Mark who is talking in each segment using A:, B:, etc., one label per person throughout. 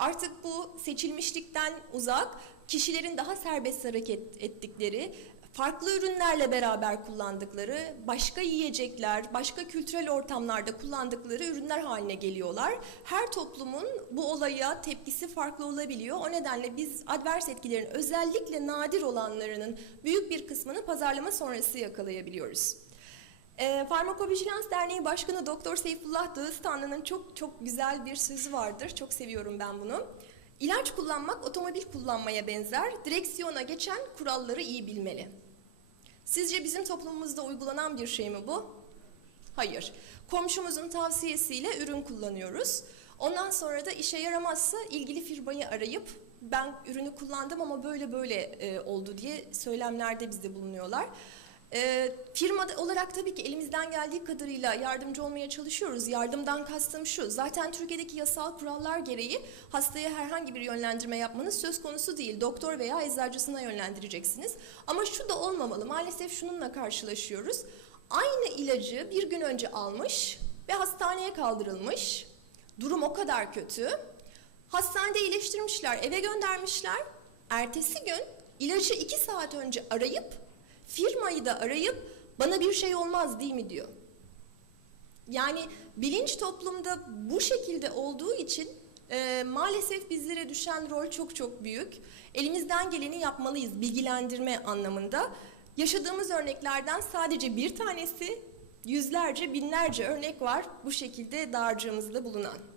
A: Artık bu seçilmişlikten uzak, kişilerin daha serbest hareket ettikleri, farklı ürünlerle beraber kullandıkları, başka yiyecekler, başka kültürel ortamlarda kullandıkları ürünler haline geliyorlar. Her toplumun bu olaya tepkisi farklı olabiliyor. O nedenle biz advers etkilerin özellikle nadir olanlarının büyük bir kısmını pazarlama sonrası yakalayabiliyoruz. E, Farmakovijilans Derneği Başkanı Doktor Seyfullah Dağıstanlı'nın çok çok güzel bir sözü vardır. Çok seviyorum ben bunu. İlaç kullanmak otomobil kullanmaya benzer. Direksiyona geçen kuralları iyi bilmeli. Sizce bizim toplumumuzda uygulanan bir şey mi bu? Hayır. Komşumuzun tavsiyesiyle ürün kullanıyoruz. Ondan sonra da işe yaramazsa ilgili firmayı arayıp ben ürünü kullandım ama böyle böyle e, oldu diye söylemlerde bizde bulunuyorlar. E, firma olarak tabii ki elimizden geldiği kadarıyla yardımcı olmaya çalışıyoruz. Yardımdan kastım şu, zaten Türkiye'deki yasal kurallar gereği hastaya herhangi bir yönlendirme yapmanız söz konusu değil. Doktor veya eczacısına yönlendireceksiniz. Ama şu da olmamalı, maalesef şununla karşılaşıyoruz. Aynı ilacı bir gün önce almış ve hastaneye kaldırılmış. Durum o kadar kötü. Hastanede iyileştirmişler, eve göndermişler. Ertesi gün ilacı iki saat önce arayıp firmayı da arayıp bana bir şey olmaz değil mi diyor. Yani bilinç toplumda bu şekilde olduğu için e, maalesef bizlere düşen rol çok çok büyük. Elimizden geleni yapmalıyız bilgilendirme anlamında. Yaşadığımız örneklerden sadece bir tanesi yüzlerce binlerce örnek var bu şekilde dağarcığımızda bulunan.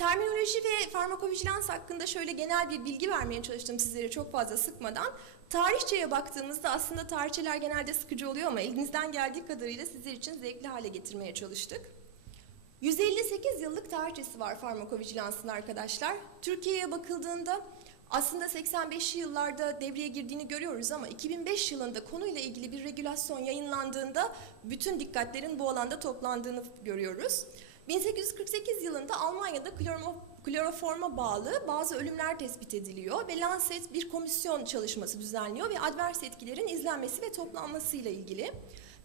A: Terminoloji ve farmakovijilans hakkında şöyle genel bir bilgi vermeye çalıştım sizlere çok fazla sıkmadan. Tarihçeye baktığımızda aslında tarihçeler genelde sıkıcı oluyor ama elimizden geldiği kadarıyla sizler için zevkli hale getirmeye çalıştık. 158 yıllık tarihçesi var farmakovijilansın arkadaşlar. Türkiye'ye bakıldığında aslında 85'li yıllarda devreye girdiğini görüyoruz ama 2005 yılında konuyla ilgili bir regülasyon yayınlandığında bütün dikkatlerin bu alanda toplandığını görüyoruz. 1848 yılında Almanya'da kloroforma bağlı bazı ölümler tespit ediliyor ve Lancet bir komisyon çalışması düzenliyor ve advers etkilerin izlenmesi ve toplanmasıyla ilgili.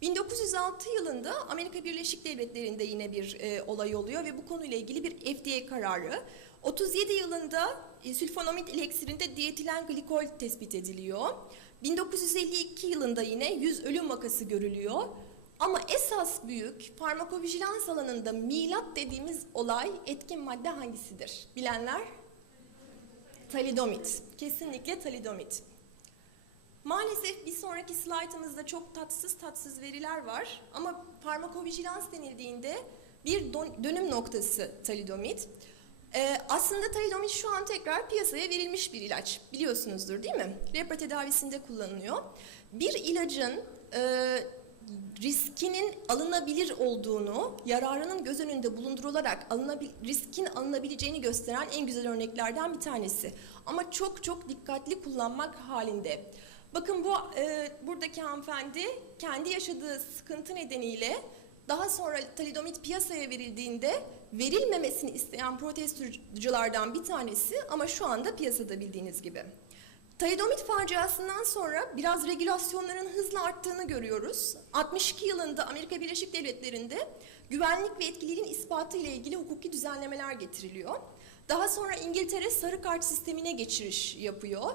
A: 1906 yılında Amerika Birleşik Devletleri'nde yine bir e, olay oluyor ve bu konuyla ilgili bir FDA kararı. 37 yılında e, sülfonomid ileksirinde dietilen glikol tespit ediliyor. 1952 yılında yine 100 ölüm vakası görülüyor. Ama esas büyük farmakovijilans alanında milat dediğimiz olay etkin madde hangisidir? Bilenler? Talidomit. Kesinlikle talidomit. Maalesef bir sonraki slaytımızda çok tatsız tatsız veriler var ama farmakovijilans denildiğinde bir dönüm noktası talidomit. Ee, aslında talidomit şu an tekrar piyasaya verilmiş bir ilaç. Biliyorsunuzdur değil mi? Lepra tedavisinde kullanılıyor. Bir ilacın e, riskinin alınabilir olduğunu, yararının göz önünde bulundurularak alınabil riskin alınabileceğini gösteren en güzel örneklerden bir tanesi. Ama çok çok dikkatli kullanmak halinde. Bakın bu e, buradaki hanımefendi kendi yaşadığı sıkıntı nedeniyle daha sonra talidomit piyasaya verildiğinde verilmemesini isteyen protestoculardan bir tanesi ama şu anda piyasada bildiğiniz gibi. Talidomit faciasından sonra biraz regülasyonların hızla arttığını görüyoruz. 62 yılında Amerika Birleşik Devletleri'nde güvenlik ve etkililiğin ispatı ile ilgili hukuki düzenlemeler getiriliyor. Daha sonra İngiltere sarı kart sistemine geçiriş yapıyor.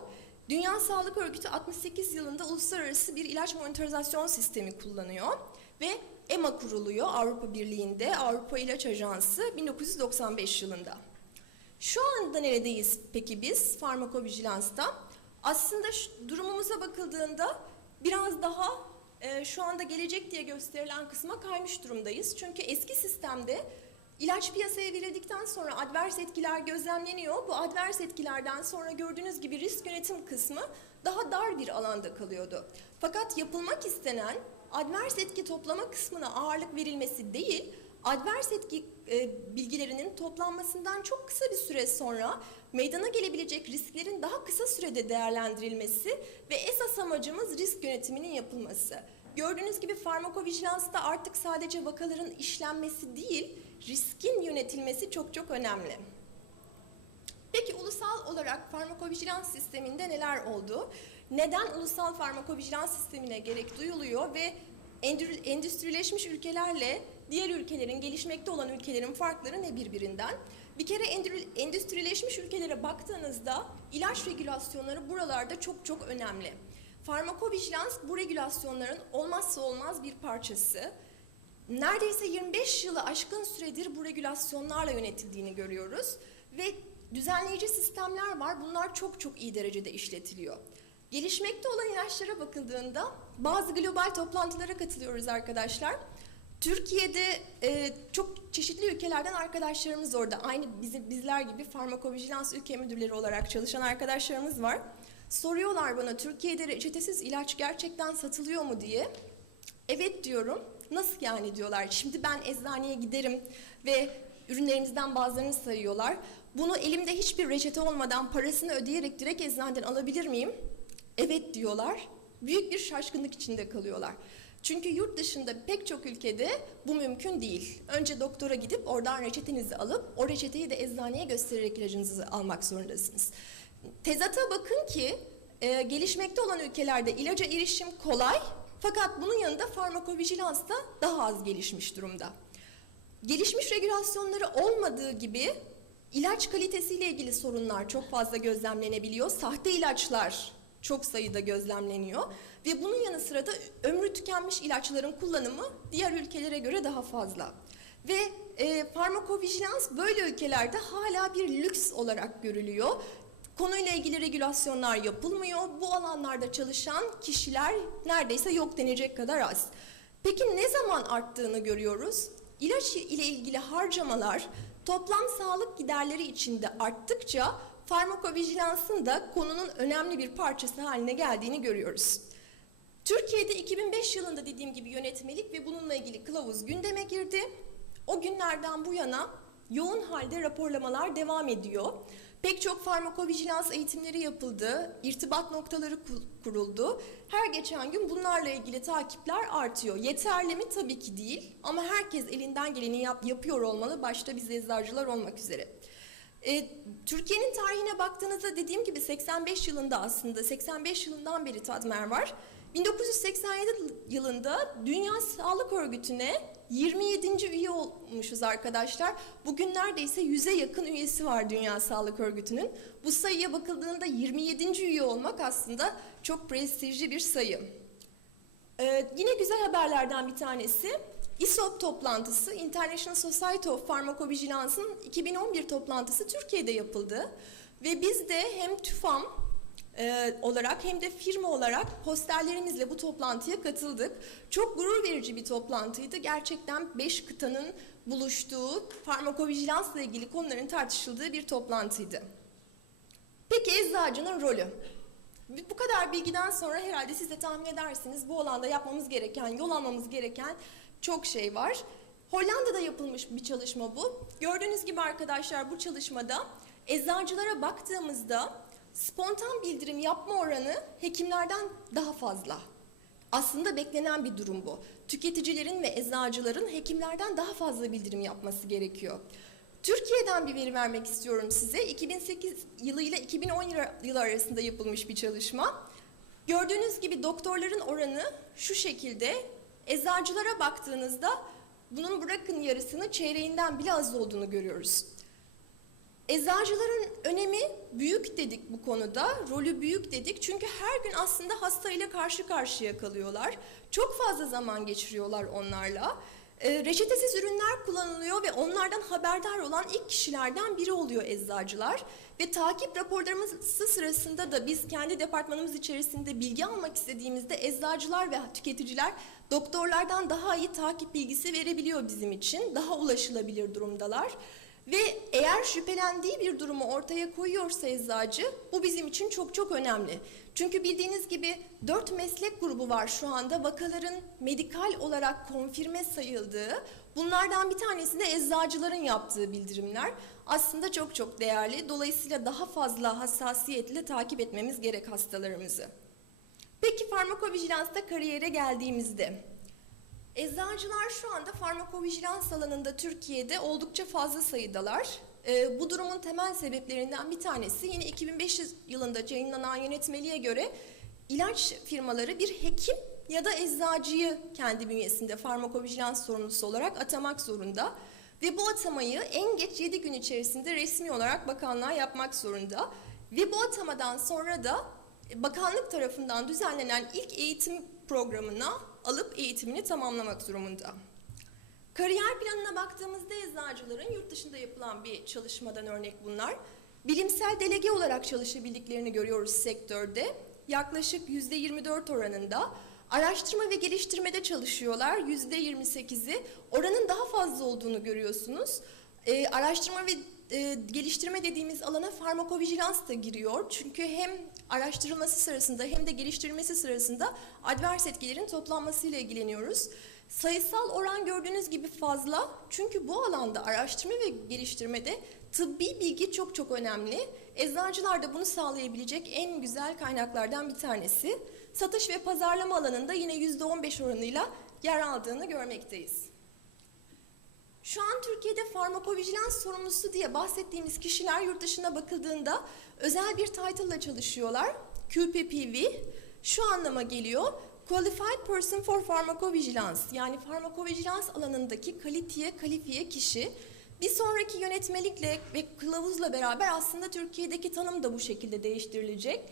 A: Dünya Sağlık Örgütü 68 yılında uluslararası bir ilaç monitorizasyon sistemi kullanıyor ve EMA kuruluyor Avrupa Birliği'nde Avrupa İlaç Ajansı 1995 yılında. Şu anda neredeyiz peki biz farmakovijilansta? Aslında şu, durumumuza bakıldığında biraz daha e, şu anda gelecek diye gösterilen kısma kaymış durumdayız. Çünkü eski sistemde ilaç piyasaya verildikten sonra advers etkiler gözlemleniyor. Bu advers etkilerden sonra gördüğünüz gibi risk yönetim kısmı daha dar bir alanda kalıyordu. Fakat yapılmak istenen advers etki toplama kısmına ağırlık verilmesi değil, advers etki bilgilerinin toplanmasından çok kısa bir süre sonra meydana gelebilecek risklerin daha kısa sürede değerlendirilmesi ve esas amacımız risk yönetiminin yapılması. Gördüğünüz gibi farmakovijilansta artık sadece vakaların işlenmesi değil, riskin yönetilmesi çok çok önemli. Peki ulusal olarak farmakovijilans sisteminde neler oldu? Neden ulusal farmakovijilans sistemine gerek duyuluyor ve endüstrileşmiş ülkelerle diğer ülkelerin, gelişmekte olan ülkelerin farkları ne birbirinden? Bir kere endü- endüstrileşmiş ülkelere baktığınızda ilaç regülasyonları buralarda çok çok önemli. Farmakovijilans bu regülasyonların olmazsa olmaz bir parçası. Neredeyse 25 yılı aşkın süredir bu regülasyonlarla yönetildiğini görüyoruz ve düzenleyici sistemler var. Bunlar çok çok iyi derecede işletiliyor. Gelişmekte olan ilaçlara bakıldığında bazı global toplantılara katılıyoruz arkadaşlar. Türkiye'de e, çok çeşitli ülkelerden arkadaşlarımız orada. Aynı bizim bizler gibi farmakovijilans ülke müdürleri olarak çalışan arkadaşlarımız var. Soruyorlar bana Türkiye'de reçetesiz ilaç gerçekten satılıyor mu diye. Evet diyorum. Nasıl yani diyorlar. Şimdi ben eczaneye giderim ve ürünlerimizden bazılarını sayıyorlar. Bunu elimde hiçbir reçete olmadan parasını ödeyerek direkt eczaneden alabilir miyim? Evet diyorlar. Büyük bir şaşkınlık içinde kalıyorlar. Çünkü yurt dışında pek çok ülkede bu mümkün değil. Önce doktora gidip oradan reçetenizi alıp o reçeteyi de eczaneye göstererek ilacınızı almak zorundasınız. Tezata bakın ki e, gelişmekte olan ülkelerde ilaca erişim kolay fakat bunun yanında farmakovijilans da daha az gelişmiş durumda. Gelişmiş regülasyonları olmadığı gibi ilaç kalitesiyle ilgili sorunlar çok fazla gözlemlenebiliyor. Sahte ilaçlar çok sayıda gözlemleniyor ve bunun yanı sıra da ömrü tükenmiş ilaçların kullanımı diğer ülkelere göre daha fazla. Ve e, farmakovijilans böyle ülkelerde hala bir lüks olarak görülüyor. Konuyla ilgili regülasyonlar yapılmıyor. Bu alanlarda çalışan kişiler neredeyse yok denecek kadar az. Peki ne zaman arttığını görüyoruz? İlaç ile ilgili harcamalar toplam sağlık giderleri içinde arttıkça farmakovijilansın da konunun önemli bir parçası haline geldiğini görüyoruz. Türkiye'de 2005 yılında dediğim gibi yönetmelik ve bununla ilgili kılavuz gündeme girdi. O günlerden bu yana yoğun halde raporlamalar devam ediyor. Pek çok farmakovijilans eğitimleri yapıldı, irtibat noktaları ku- kuruldu. Her geçen gün bunlarla ilgili takipler artıyor. Yeterli mi? Tabii ki değil. Ama herkes elinden geleni yap- yapıyor olmalı, başta biz eczacılar olmak üzere. E, Türkiye'nin tarihine baktığınızda dediğim gibi 85 yılında aslında 85 yılından beri Tadmer var. 1987 yılında Dünya Sağlık Örgütü'ne 27. üye olmuşuz arkadaşlar. Bugün neredeyse 100'e yakın üyesi var Dünya Sağlık Örgütü'nün. Bu sayıya bakıldığında 27. üye olmak aslında çok prestijli bir sayı. Ee, yine güzel haberlerden bir tanesi ISOP toplantısı, International Society of Pharmacovigilance'ın 2011 toplantısı Türkiye'de yapıldı. Ve biz de hem TÜFAM e, olarak hem de firma olarak posterlerimizle bu toplantıya katıldık. Çok gurur verici bir toplantıydı. Gerçekten 5 kıtanın buluştuğu, farmakovijilansla ilgili konuların tartışıldığı bir toplantıydı. Peki eczacının rolü? Bu kadar bilgiden sonra herhalde siz de tahmin edersiniz bu alanda yapmamız gereken, yol almamız gereken çok şey var. Hollanda'da yapılmış bir çalışma bu. Gördüğünüz gibi arkadaşlar bu çalışmada eczacılara baktığımızda spontan bildirim yapma oranı hekimlerden daha fazla. Aslında beklenen bir durum bu. Tüketicilerin ve eczacıların hekimlerden daha fazla bildirim yapması gerekiyor. Türkiye'den bir veri vermek istiyorum size. 2008 yılı ile 2010 yılı arasında yapılmış bir çalışma. Gördüğünüz gibi doktorların oranı şu şekilde. Eczacılara baktığınızda bunun bırakın yarısını çeyreğinden bile az olduğunu görüyoruz. Eczacıların önemi büyük dedik bu konuda, rolü büyük dedik çünkü her gün aslında hastayla karşı karşıya kalıyorlar. Çok fazla zaman geçiriyorlar onlarla. E, reçetesiz ürünler kullanılıyor ve onlardan haberdar olan ilk kişilerden biri oluyor eczacılar. Ve takip raporlarımız sırasında da biz kendi departmanımız içerisinde bilgi almak istediğimizde eczacılar ve tüketiciler doktorlardan daha iyi takip bilgisi verebiliyor bizim için. Daha ulaşılabilir durumdalar. Ve eğer şüphelendiği bir durumu ortaya koyuyorsa eczacı bu bizim için çok çok önemli. Çünkü bildiğiniz gibi dört meslek grubu var şu anda vakaların medikal olarak konfirme sayıldığı. Bunlardan bir tanesi de eczacıların yaptığı bildirimler. Aslında çok çok değerli. Dolayısıyla daha fazla hassasiyetle takip etmemiz gerek hastalarımızı. Peki farmakovijilansta kariyere geldiğimizde Eczacılar şu anda farmakovijilans alanında Türkiye'de oldukça fazla sayıdalar. Ee, bu durumun temel sebeplerinden bir tanesi yine 2005 yılında yayınlanan yönetmeliğe göre ilaç firmaları bir hekim ya da eczacıyı kendi bünyesinde farmakovijilans sorumlusu olarak atamak zorunda. Ve bu atamayı en geç 7 gün içerisinde resmi olarak bakanlığa yapmak zorunda. Ve bu atamadan sonra da bakanlık tarafından düzenlenen ilk eğitim programına alıp eğitimini tamamlamak durumunda. Kariyer planına baktığımızda eczacıların yurt dışında yapılan bir çalışmadan örnek bunlar. Bilimsel delege olarak çalışabildiklerini görüyoruz sektörde. Yaklaşık %24 oranında. Araştırma ve geliştirmede çalışıyorlar. %28'i. Oranın daha fazla olduğunu görüyorsunuz. Ee, araştırma ve e, geliştirme dediğimiz alana farmakovijilans da giriyor. Çünkü hem araştırılması sırasında hem de geliştirilmesi sırasında advers etkilerin toplanmasıyla ilgileniyoruz. Sayısal oran gördüğünüz gibi fazla çünkü bu alanda araştırma ve geliştirmede tıbbi bilgi çok çok önemli. Eczacılar da bunu sağlayabilecek en güzel kaynaklardan bir tanesi. Satış ve pazarlama alanında yine %15 oranıyla yer aldığını görmekteyiz. Şu an Türkiye'de farmakovijilans sorumlusu diye bahsettiğimiz kişiler yurt dışına bakıldığında özel bir title ile çalışıyorlar. QPPV şu anlama geliyor. Qualified Person for Pharmacovigilance yani farmakovijilans alanındaki kaliteye kalifiye kişi. Bir sonraki yönetmelikle ve kılavuzla beraber aslında Türkiye'deki tanım da bu şekilde değiştirilecek.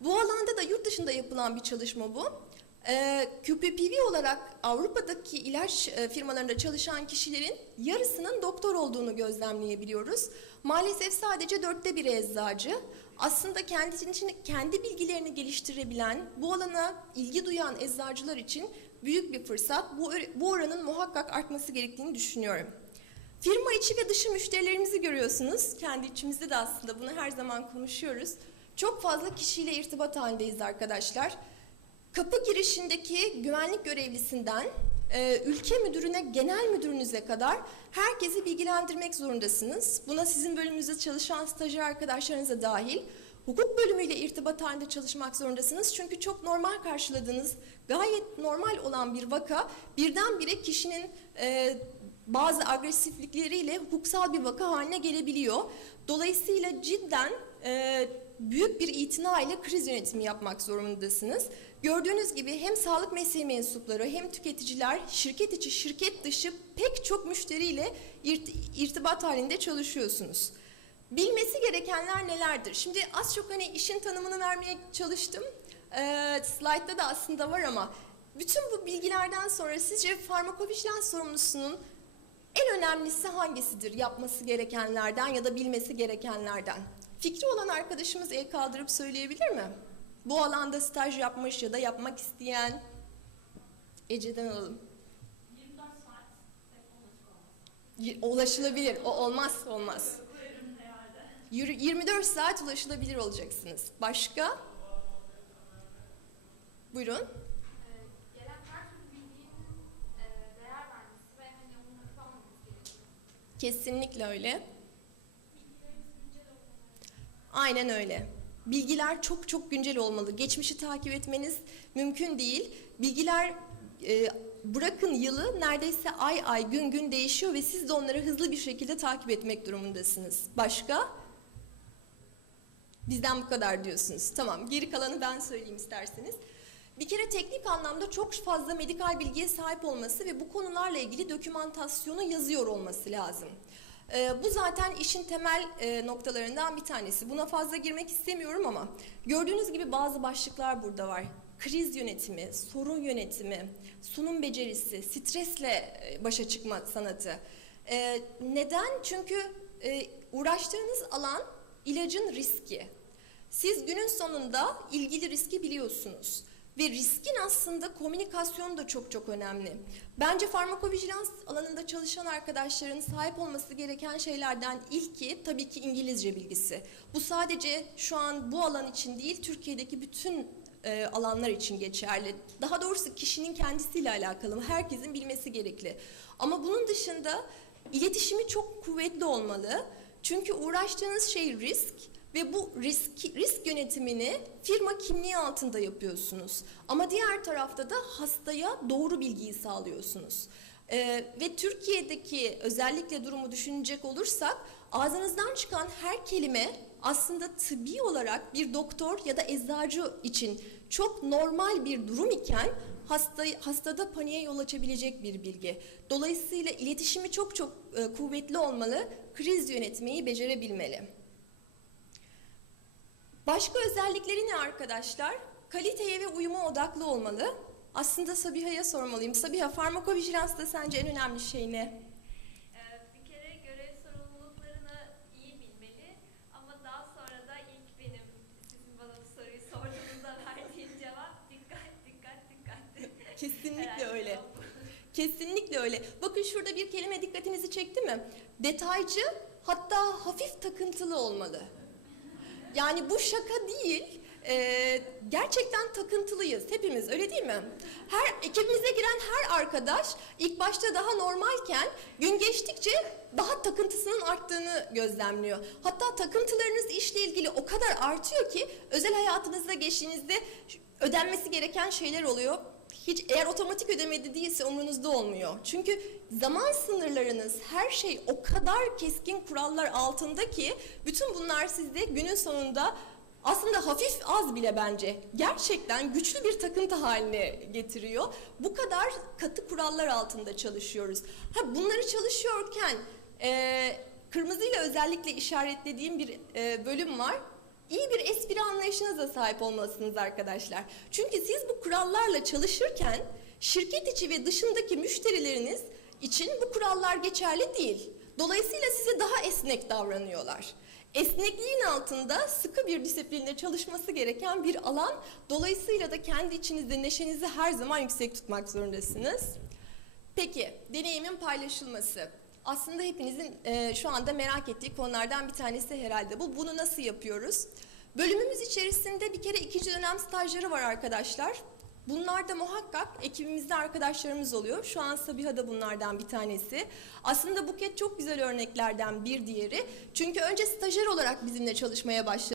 A: Bu alanda da yurt dışında yapılan bir çalışma bu. Ee, QPPV olarak Avrupa'daki ilaç e, firmalarında çalışan kişilerin yarısının doktor olduğunu gözlemleyebiliyoruz. Maalesef sadece dörtte biri eczacı. Aslında kendisinin için kendi bilgilerini geliştirebilen, bu alana ilgi duyan eczacılar için büyük bir fırsat. Bu, bu oranın muhakkak artması gerektiğini düşünüyorum. Firma içi ve dışı müşterilerimizi görüyorsunuz. Kendi içimizde de aslında bunu her zaman konuşuyoruz. Çok fazla kişiyle irtibat halindeyiz arkadaşlar. Kapı girişindeki güvenlik görevlisinden e, ülke müdürüne, genel müdürünüze kadar herkesi bilgilendirmek zorundasınız. Buna sizin bölümünüzde çalışan stajyer arkadaşlarınız da dahil. Hukuk bölümüyle irtibat halinde çalışmak zorundasınız. Çünkü çok normal karşıladığınız, gayet normal olan bir vaka birdenbire kişinin e, bazı agresiflikleriyle hukuksal bir vaka haline gelebiliyor. Dolayısıyla cidden e, büyük bir itina ile kriz yönetimi yapmak zorundasınız. Gördüğünüz gibi hem sağlık mesleği mensupları hem tüketiciler şirket içi şirket dışı pek çok müşteriyle irt irtibat halinde çalışıyorsunuz. Bilmesi gerekenler nelerdir? Şimdi az çok hani işin tanımını vermeye çalıştım. Ee, slide'da da aslında var ama bütün bu bilgilerden sonra sizce farmakovijilans sorumlusunun en önemlisi hangisidir yapması gerekenlerden ya da bilmesi gerekenlerden? Fikri olan arkadaşımız el kaldırıp söyleyebilir mi? Bu alanda staj yapmış ya da yapmak isteyen Ece'den alalım.
B: 24 saat
A: Ulaşılabilir. O olmaz olmaz.
B: Buyurun herhalde.
A: Yürü- 24 saat ulaşılabilir olacaksınız. Başka? Buyurun.
B: Ee, e, hani.
A: Kesinlikle öyle. Aynen öyle. Bilgiler çok çok güncel olmalı. Geçmişi takip etmeniz mümkün değil. Bilgiler e, bırakın yılı neredeyse ay ay gün gün değişiyor ve siz de onları hızlı bir şekilde takip etmek durumundasınız. Başka? Bizden bu kadar diyorsunuz. Tamam geri kalanı ben söyleyeyim isterseniz. Bir kere teknik anlamda çok fazla medikal bilgiye sahip olması ve bu konularla ilgili dokümantasyonu yazıyor olması lazım. Ee, bu zaten işin temel e, noktalarından bir tanesi. Buna fazla girmek istemiyorum ama gördüğünüz gibi bazı başlıklar burada var. Kriz yönetimi, sorun yönetimi, sunum becerisi, stresle e, başa çıkma sanatı. Ee, neden? Çünkü e, uğraştığınız alan ilacın riski. Siz günün sonunda ilgili riski biliyorsunuz. Ve riskin aslında komünikasyonu da çok çok önemli. Bence farmakovijilans alanında çalışan arkadaşların sahip olması gereken şeylerden ilki tabii ki İngilizce bilgisi. Bu sadece şu an bu alan için değil, Türkiye'deki bütün e, alanlar için geçerli. Daha doğrusu kişinin kendisiyle alakalı, herkesin bilmesi gerekli. Ama bunun dışında iletişimi çok kuvvetli olmalı. Çünkü uğraştığınız şey risk ve bu risk, risk yönetimini firma kimliği altında yapıyorsunuz. Ama diğer tarafta da hastaya doğru bilgiyi sağlıyorsunuz. Ee, ve Türkiye'deki özellikle durumu düşünecek olursak ağzınızdan çıkan her kelime aslında tıbbi olarak bir doktor ya da eczacı için çok normal bir durum iken hasta, hastada paniğe yol açabilecek bir bilgi. Dolayısıyla iletişimi çok çok e, kuvvetli olmalı, kriz yönetmeyi becerebilmeli. Başka özellikleri ne arkadaşlar? Kaliteye ve uyuma odaklı olmalı. Aslında Sabiha'ya sormalıyım. Sabiha, farmakovijilansta sence en önemli şey ne?
C: Ee, bir kere görev sorumluluklarını iyi bilmeli ama daha sonra da ilk benim sizin bana bu soruyu sorduğunuzda verdiğim cevap dikkat dikkat dikkat.
A: Kesinlikle Herhalde öyle. Kesinlikle öyle. Bakın şurada bir kelime dikkatinizi çekti mi? Detaycı hatta hafif takıntılı olmalı. Yani bu şaka değil. Ee, gerçekten takıntılıyız hepimiz öyle değil mi? Her ekibimize giren her arkadaş ilk başta daha normalken gün geçtikçe daha takıntısının arttığını gözlemliyor. Hatta takıntılarınız işle ilgili o kadar artıyor ki özel hayatınızda geçtiğinizde ödenmesi gereken şeyler oluyor. Hiç eğer otomatik ödemede değilse umrunuzda olmuyor. Çünkü zaman sınırlarınız her şey o kadar keskin kurallar altında ki bütün bunlar sizde günün sonunda aslında hafif az bile bence gerçekten güçlü bir takıntı haline getiriyor. Bu kadar katı kurallar altında çalışıyoruz. Ha bunları çalışıyorken e, kırmızıyla özellikle işaretlediğim bir e, bölüm var. İyi bir espri anlayışınıza sahip olmalısınız arkadaşlar. Çünkü siz bu kurallarla çalışırken şirket içi ve dışındaki müşterileriniz için bu kurallar geçerli değil. Dolayısıyla size daha esnek davranıyorlar. Esnekliğin altında sıkı bir disiplinle çalışması gereken bir alan. Dolayısıyla da kendi içinizde neşenizi her zaman yüksek tutmak zorundasınız. Peki, deneyimin paylaşılması. Aslında hepinizin e, şu anda merak ettiği konulardan bir tanesi herhalde bu. Bunu nasıl yapıyoruz? Bölümümüz içerisinde bir kere ikinci dönem stajları var arkadaşlar. Bunlar da muhakkak ekibimizde arkadaşlarımız oluyor. Şu an Sabiha da bunlardan bir tanesi. Aslında Buket çok güzel örneklerden bir diğeri. Çünkü önce stajyer olarak bizimle çalışmaya başladı.